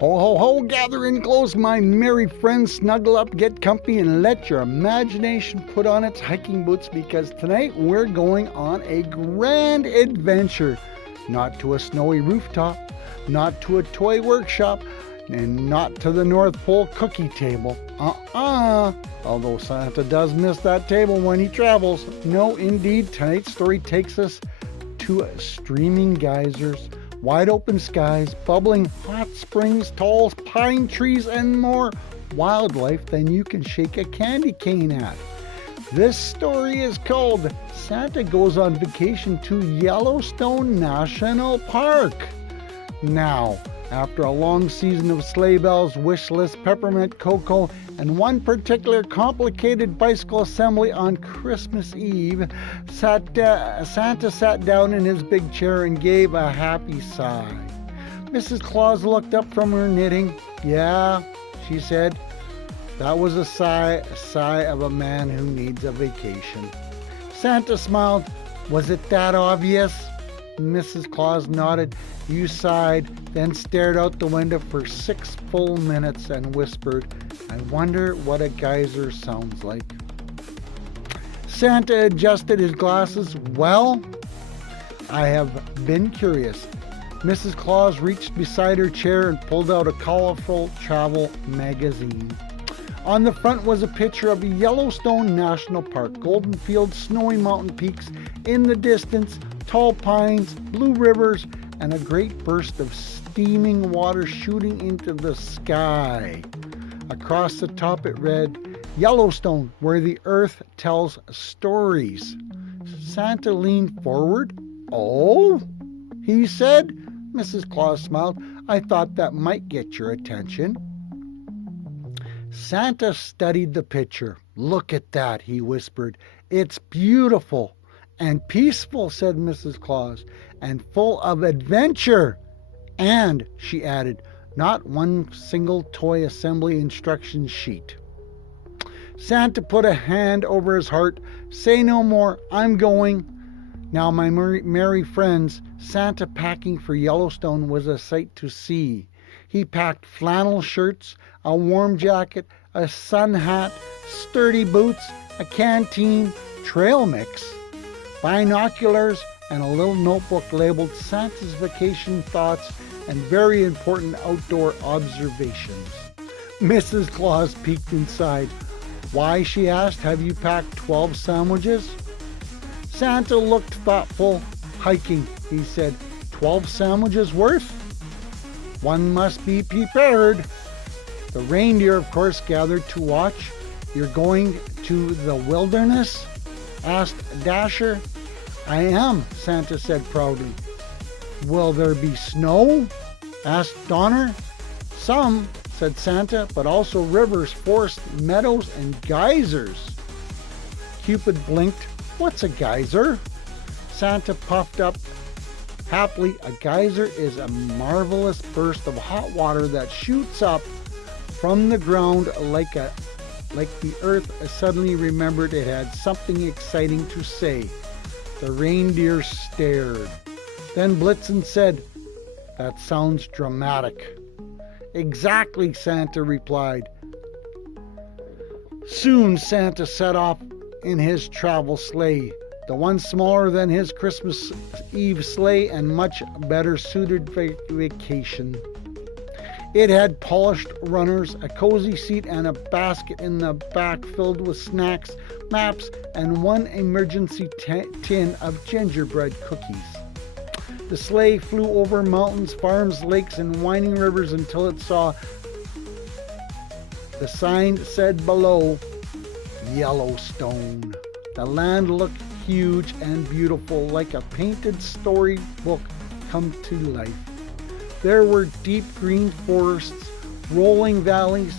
Ho, ho, ho, gather in close, my merry friends, snuggle up, get comfy, and let your imagination put on its hiking boots because tonight we're going on a grand adventure. Not to a snowy rooftop, not to a toy workshop, and not to the North Pole cookie table. Although Santa does miss that table when he travels. No, indeed, tonight's story takes us to streaming geysers, wide open skies, bubbling hot springs, tall pine trees, and more wildlife than you can shake a candy cane at. This story is called Santa Goes on Vacation to Yellowstone National Park. Now, after a long season of sleigh bells, wish list, peppermint cocoa, and one particular complicated bicycle assembly on Christmas Eve, Santa sat down in his big chair and gave a happy sigh. Mrs. Claus looked up from her knitting. Yeah, she said, that was a sigh of a man who needs a vacation. Santa smiled. Was it that obvious? Mrs. Claus nodded. You sighed, then stared out the window for 6 full minutes and whispered, I wonder what a geyser sounds like. Santa adjusted his glasses. Well, I have been curious. Mrs. Claus reached beside her chair and pulled out a colorful travel magazine. On the front was a picture of Yellowstone National Park, golden fields, snowy mountain peaks, in the distance, tall pines, blue rivers, and a great burst of steaming water shooting into the sky. Across the top it read, Yellowstone, where the earth tells stories. Santa leaned forward. Oh, he said. Mrs. Claus smiled. I thought that might get your attention. Santa studied the picture. Look at that, he whispered. It's beautiful. And peaceful, said Mrs. Claus, and full of adventure. And, she added, not one single toy assembly instruction sheet. Santa put a hand over his heart. Say no more, I'm going. Now, my merry friends, Santa packing for Yellowstone was a sight to see. He packed flannel shirts, a warm jacket, a sun hat, sturdy boots, a canteen, trail mix, binoculars, and a little notebook labeled Santa's Vacation Thoughts and Very Important Outdoor Observations. Mrs. Claus peeked inside. Why, she asked, have you packed 12 sandwiches? Santa looked thoughtful. Hiking, he said. 12 sandwiches worth? One must be prepared. The reindeer, of course, gathered to watch. You're going to the wilderness? Asked Dasher. I am, Santa said proudly. Will there be snow? Asked Donner. Some, said Santa, but also rivers, forests, meadows, and geysers. Cupid blinked. What's a geyser? Santa puffed up happily. A geyser is a marvelous burst of hot water that shoots up from the ground like the earth suddenly remembered it had something exciting to say. The reindeer stared. Then Blitzen said, that sounds dramatic. Exactly, Santa replied. Soon Santa set off in his travel sleigh, the one smaller than his Christmas Eve sleigh and much better suited for vacation. It had polished runners, a cozy seat, and a basket in the back filled with snacks, maps, and one emergency tin of gingerbread cookies. The sleigh flew over mountains, farms, lakes, and winding rivers until it saw the sign said below, Yellowstone. The land looked huge and beautiful, like a painted storybook come to life. There were deep green forests, rolling valleys,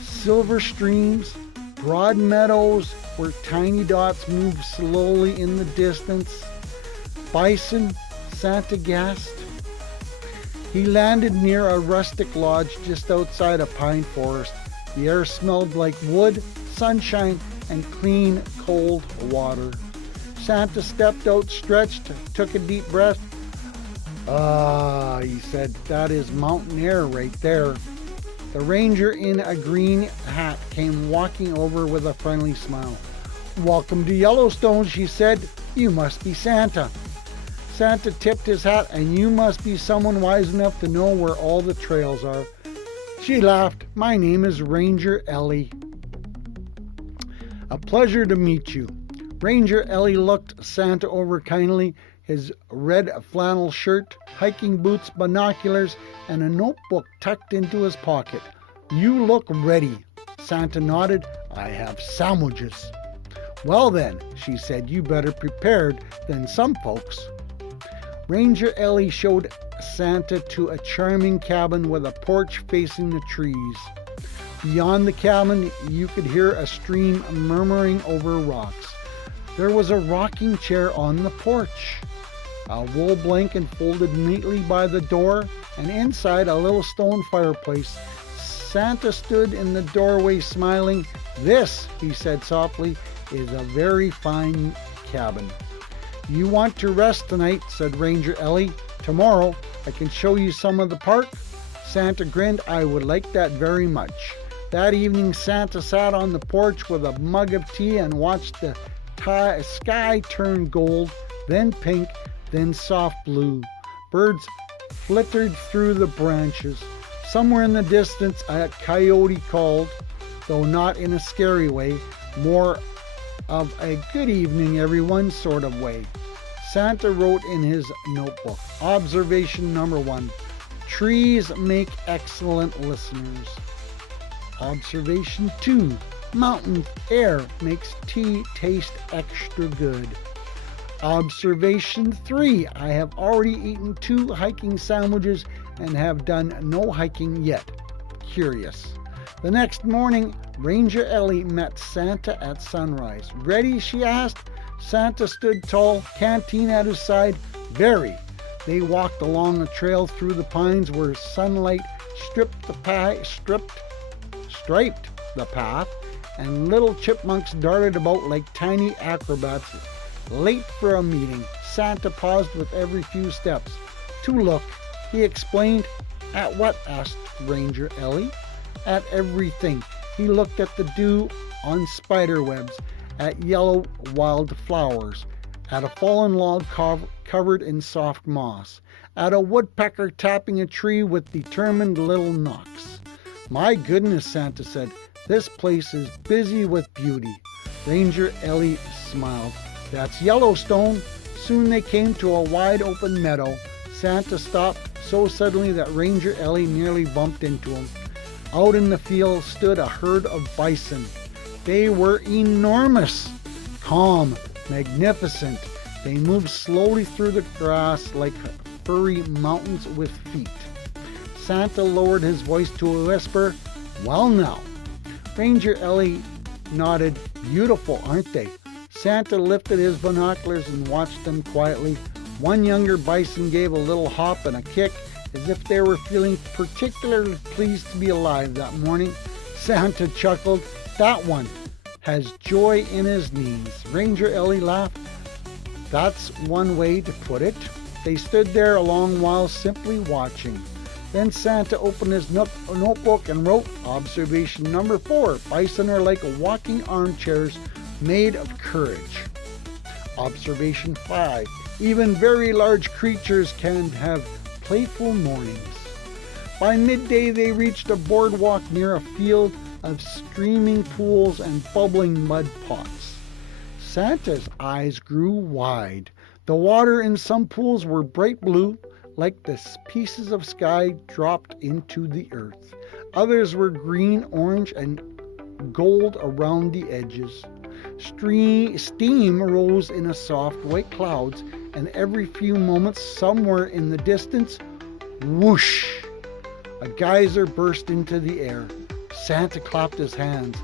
silver streams, broad meadows where tiny dots moved slowly in the distance. Bison, Santa guessed. He landed near a rustic lodge just outside a pine forest. The air smelled like wood, sunshine, and clean, cold water. Santa stepped out, stretched, took a deep breath. Ah, he said, that is mountain air right there. The ranger in a green hat came walking over with a friendly smile. Welcome to Yellowstone, she said. You must be Santa. Santa tipped his hat, and you must be someone wise enough to know where all the trails are. She laughed. My name is Ranger Ellie. A pleasure to meet you. Ranger Ellie looked Santa over kindly. His red flannel shirt, hiking boots, binoculars, and a notebook tucked into his pocket. You look ready. Santa nodded. I have sandwiches. Well then, she said, you better prepared than some folks. Ranger Ellie showed Santa to a charming cabin with a porch facing the trees. Beyond the cabin, you could hear a stream murmuring over rocks. There was a rocking chair on the porch, a wool blanket folded neatly by the door, and inside a little stone fireplace. Santa stood in the doorway smiling. This, he said softly, is a very fine cabin. You want to rest tonight, said Ranger Ellie. Tomorrow I can show you some of the park. Santa grinned. I would like that very much. That evening Santa sat on the porch with a mug of tea and watched the sky turn gold, then pink, then soft blue. Birds flittered through the branches. Somewhere in the distance a coyote called, though not in a scary way, more of a good evening everyone sort of way. Santa wrote in his notebook, observation number 1, trees make excellent listeners. Observation 2, mountain air makes tea taste extra good. Observation 3, I have already eaten 2 hiking sandwiches and have done no hiking yet. Curious. The next morning, Ranger Ellie met Santa at sunrise. Ready, she asked. Santa stood tall, canteen at his side. Very. They walked along a trail through the pines where sunlight striped the path, and little chipmunks darted about like tiny acrobats. Late for a meeting, Santa paused with every few steps. To look, he explained. At what? Asked Ranger Ellie. At everything. He looked at the dew on spider webs, at yellow wild flowers, at a fallen log covered in soft moss, at a woodpecker tapping a tree with determined little knocks. My goodness, Santa said, this place is busy with beauty. Ranger Ellie smiled. That's Yellowstone. Soon they came to a wide open meadow. Santa stopped so suddenly that Ranger Ellie nearly bumped into him. Out in the field stood a herd of bison. They were enormous, calm, magnificent. They moved slowly through the grass like furry mountains with feet. Santa lowered his voice to a whisper, well now. Ranger Ellie nodded. Beautiful, aren't they? Santa lifted his binoculars and watched them quietly. One younger bison gave a little hop and a kick, as if they were feeling particularly pleased to be alive that morning. Santa chuckled. That one has joy in his knees. Ranger Ellie laughed. That's one way to put it. They stood there a long while simply watching. Then Santa opened his notebook and wrote, observation number 4, bison are like walking armchairs made of courage. Observation 5, even very large creatures can have playful mornings. By midday they reached a boardwalk near a field of streaming pools and bubbling mud pots. Santa's eyes grew wide. The water in some pools were bright blue, like the pieces of sky dropped into the earth. Others were green, orange, and gold around the edges. Steam rose in a soft white clouds, and every few moments, somewhere in the distance, whoosh, a geyser burst into the air. Santa clapped his hands.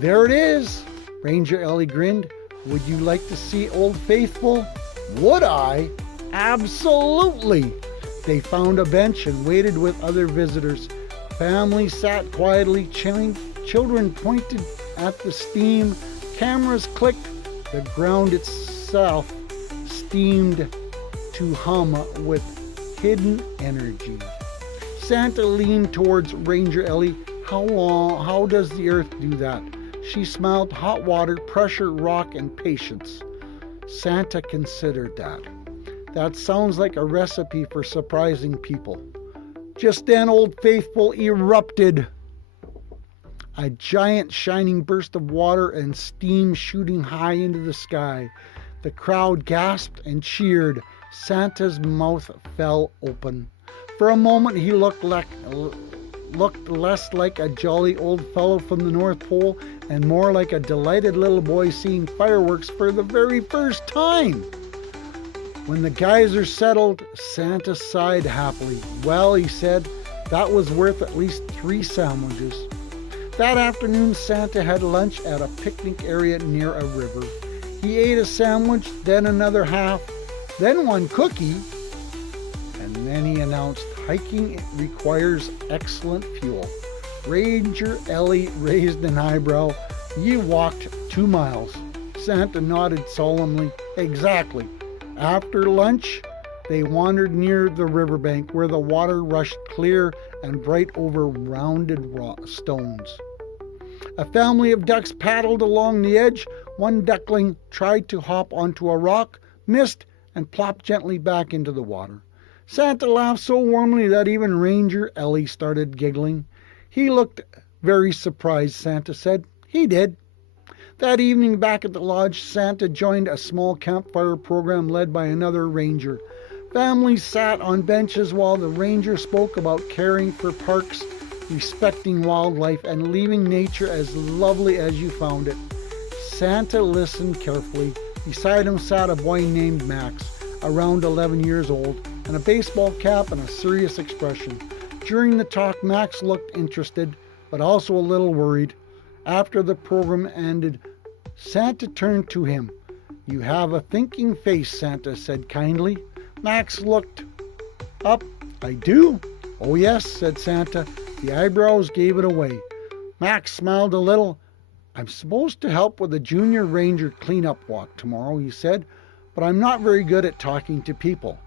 There it is! Ranger Ellie grinned. Would you like to see Old Faithful? Would I? Absolutely! They found a bench and waited with other visitors. Families sat quietly, children pointed at the steam, cameras clicked, the ground itself seemed to hum with hidden energy. Santa leaned towards Ranger Ellie. How does the earth do that? She smiled. Hot water, pressure, rock, and patience. Santa considered that. That sounds like a recipe for surprising people. Just then, Old Faithful erupted. A giant shining burst of water and steam shooting high into the sky. The crowd gasped and cheered. Santa's mouth fell open. For a moment he looked less like a jolly old fellow from the North Pole and more like a delighted little boy seeing fireworks for the very first time. When the geysers settled, Santa sighed happily. Well, he said, that was worth at least 3 sandwiches. That afternoon, Santa had lunch at a picnic area near a river. He ate a sandwich, then another half, then 1 cookie, and then he announced, hiking requires excellent fuel. Ranger Ellie raised an eyebrow. You walked 2 miles. Santa nodded solemnly. Exactly. After lunch, they wandered near the riverbank where the water rushed clear and bright over rounded stones. A family of ducks paddled along the edge. One duckling tried to hop onto a rock, missed, and plopped gently back into the water. Santa laughed so warmly that even Ranger Ellie started giggling. He looked very surprised, Santa said. He did. That evening back at the lodge, Santa joined a small campfire program led by another ranger. Families sat on benches while the ranger spoke about caring for parks, respecting wildlife, and leaving nature as lovely as you found it. Santa listened carefully. Beside him sat a boy named Max, around 11 years old, and a baseball cap and a serious expression. During the talk, Max looked interested, but also a little worried. After the program ended, Santa turned to him. You have a thinking face, Santa said kindly. Max looked up. I do? Oh yes, said Santa. The eyebrows gave it away. Max smiled a little. I'm supposed to help with the Junior Ranger cleanup walk tomorrow, he said, but I'm not very good at talking to people.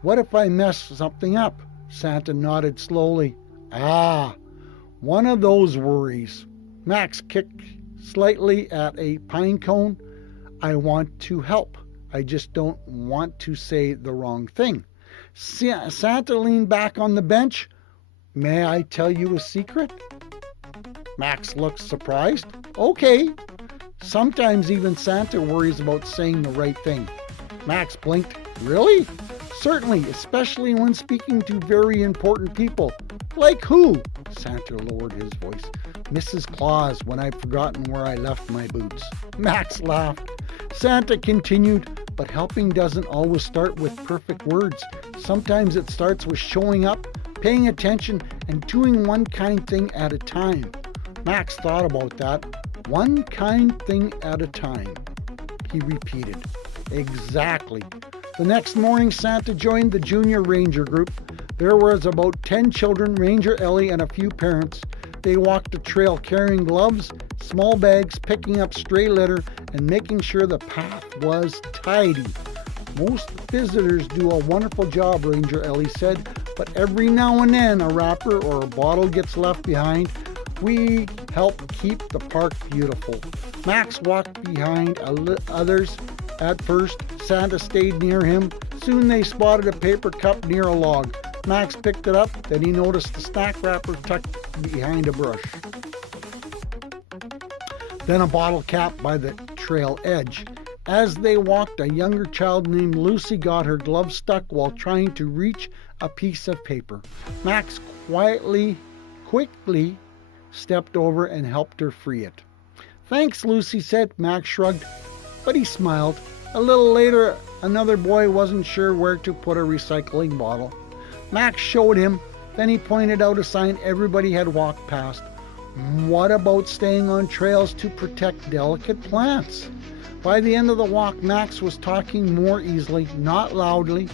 What if I mess something up? Santa nodded slowly. Ah, one of those worries. Max kicked slightly at a pine cone. I want to help. I just don't want to say the wrong thing. Santa leaned back on the bench. May I tell you a secret? Max looked surprised. Okay. Sometimes even Santa worries about saying the right thing. Max blinked. Really? Certainly, especially when speaking to very important people. Like who? Santa lowered his voice. Mrs. Claus, when I've forgotten where I left my boots. Max laughed. Santa continued, but helping doesn't always start with perfect words. Sometimes it starts with showing up, paying attention, and doing one kind thing at a time. Max thought about that. One kind thing at a time. He repeated. Exactly. The next morning, Santa joined the Junior Ranger group. There was about 10 children, Ranger Ellie, and a few parents. They walked the trail carrying gloves, small bags, picking up stray litter, and making sure the path was tidy. Most visitors do a wonderful job, Ranger Ellie said, but every now and then a wrapper or a bottle gets left behind. We help keep the park beautiful. Max walked behind others. At first, Santa stayed near him. Soon they spotted a paper cup near a log. Max picked it up, then he noticed the snack wrapper tucked behind a bush. Then a bottle cap by the trail edge. As they walked, a younger child named Lucy got her glove stuck while trying to reach a piece of paper. Max quickly stepped over and helped her free it. Thanks, Lucy said. Max shrugged, but he smiled. A little later, another boy wasn't sure where to put a recycling bottle. Max showed him, then he pointed out a sign everybody had walked past. What about staying on trails to protect delicate plants? By the end of the walk, Max was talking more easily, not loudly,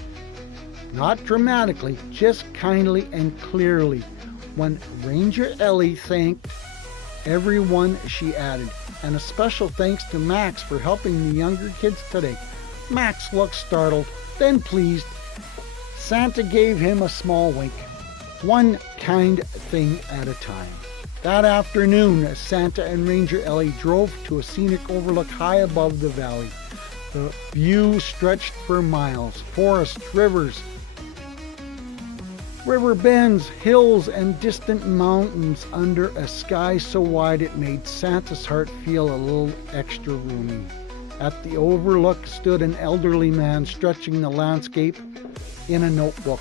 not dramatically, just kindly and clearly. When Ranger Ellie thanked everyone, she added, and a special thanks to Max for helping the younger kids today. Max looked startled, then pleased. Santa gave him a small wink, one kind thing at a time. That afternoon, Santa and Ranger Ellie drove to a scenic overlook high above the valley. The view stretched for miles, forests, rivers, river bends, hills, and distant mountains under a sky so wide it made Santa's heart feel a little extra roomy. At the overlook stood an elderly man stretching the landscape in a notebook.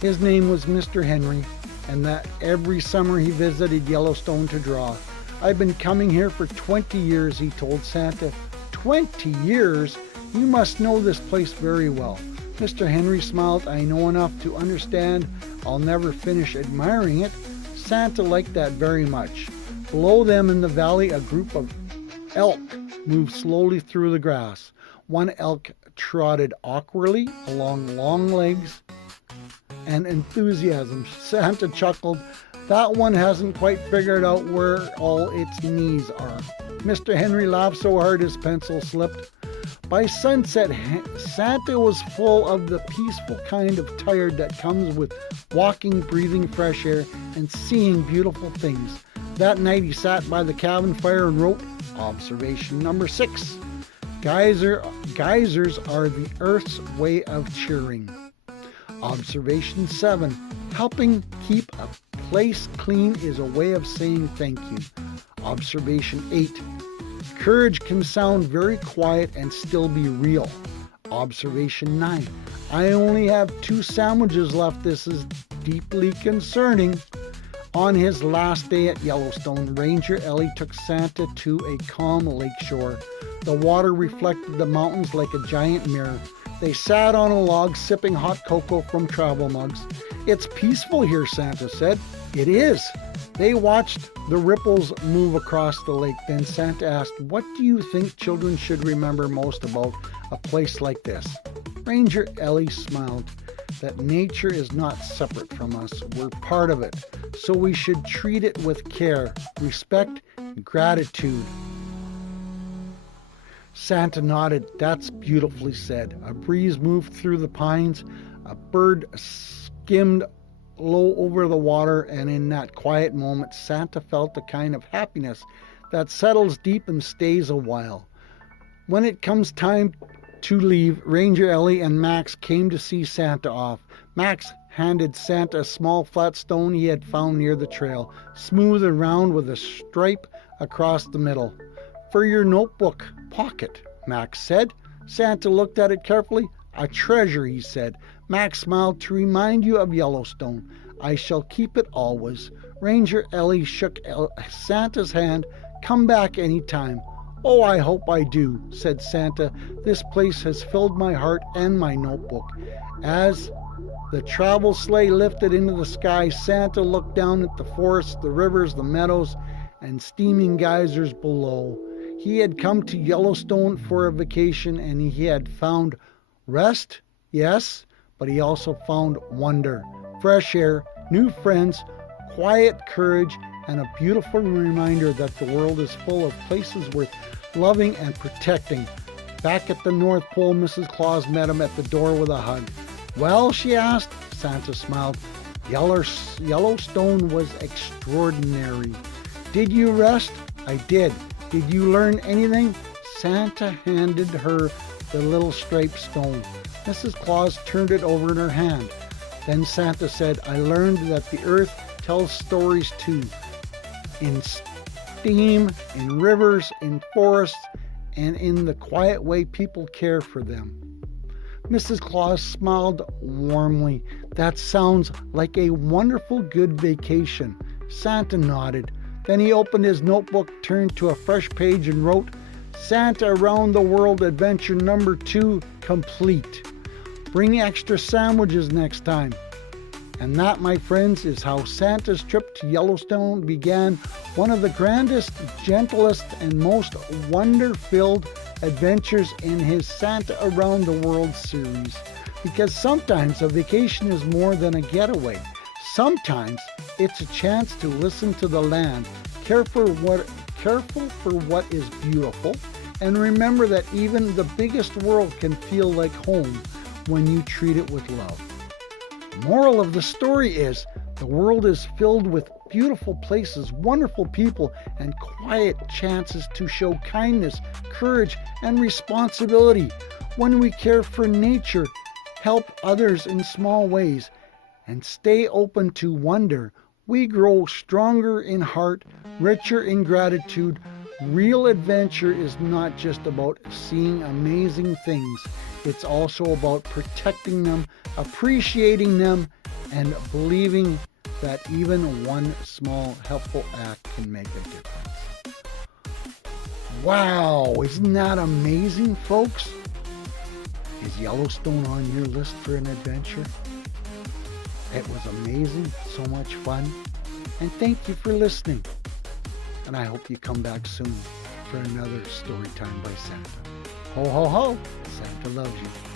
His name was Mr. Henry, and that every summer he visited Yellowstone to draw. I've been coming here for 20 years, he told Santa. 20 years? You must know this place very well. Mr. Henry smiled. I know enough to understand I'll never finish admiring it. Santa liked that very much. Below them in the valley, a group of elk moved slowly through the grass. One elk trotted awkwardly along long legs and enthusiasm. Santa chuckled. That one hasn't quite figured out where all its knees are. Mr. Henry laughed so hard his pencil slipped. By sunset, Santa was full of the peaceful kind of tired that comes with walking, breathing fresh air, and seeing beautiful things. That night he sat by the cabin fire and wrote observation number 6. Geysers are the Earth's way of cheering. Observation 7. Helping keep a place clean is a way of saying thank you. Observation 8. Courage can sound very quiet and still be real. Observation 9. I only have 2 sandwiches left. This is deeply concerning. On his last day at Yellowstone, Ranger Ellie took Santa to a calm lakeshore. The water reflected the mountains like a giant mirror. They sat on a log sipping hot cocoa from travel mugs. It's peaceful here, Santa said. It is. They watched the ripples move across the lake. Then Santa asked, what do you think children should remember most about a place like this? Ranger Ellie smiled. That nature is not separate from us. We're part of it. So we should treat it with care, respect, and gratitude. Santa nodded. That's beautifully said. A breeze moved through the pines. A bird skimmed low over the water, and in that quiet moment, Santa felt a kind of happiness that settles deep and stays a while. When it comes time to leave, Ranger Ellie and Max came to see Santa off. Max handed Santa a small flat stone he had found near the trail, smooth and round with a stripe across the middle. For your notebook pocket, Max said. Santa looked at it carefully. A treasure, he said. Max smiled. To remind you of Yellowstone. I shall keep it always. Ranger Ellie shook Santa's hand. Come back any time. Oh, I hope I do, said Santa. This place has filled my heart and my notebook. As the travel sleigh lifted into the sky, Santa looked down at the forests, the rivers, the meadows, and steaming geysers below. He had come to Yellowstone for a vacation, and he had found rest, yes, but he also found wonder, fresh air, new friends, quiet courage, and a beautiful reminder that the world is full of places worth loving and protecting. Back at the North Pole, Mrs. Claus met him at the door with a hug. Well, she asked. Santa smiled. Yellowstone was extraordinary. Did you rest? I did. Did you learn anything? Santa handed her the little striped stone. Mrs. Claus turned it over in her hand. Then Santa said, I learned that the earth tells stories too. In steam, in rivers, in forests, and in the quiet way people care for them. Mrs. Claus smiled warmly. That sounds like a wonderful good vacation. Santa nodded. Then he opened his notebook, turned to a fresh page, and wrote, Santa Around the World Adventure Number 2 complete. Bring extra sandwiches next time. And that, my friends, is how Santa's trip to Yellowstone began, one of the grandest, gentlest, and most wonder-filled adventures in his Santa Around the World series. Because sometimes a vacation is more than a getaway. Sometimes it's a chance to listen to the land, careful for what is beautiful, and remember that even the biggest world can feel like home when you treat it with love. Moral of the story is the world is filled with beautiful places, wonderful people, and quiet chances to show kindness, courage, and responsibility. When we care for nature, help others in small ways, and stay open to wonder, we grow stronger in heart, richer in gratitude. Real adventure is not just about seeing amazing things. It's also about protecting them, appreciating them, and believing that even one small helpful act can make a difference. Wow, isn't that amazing, folks? Is Yellowstone on your list for an adventure? It was amazing, so much fun, and thank you for listening. And I hope you come back soon for another Storytime by Santa. Ho, ho, ho! Santa loves you.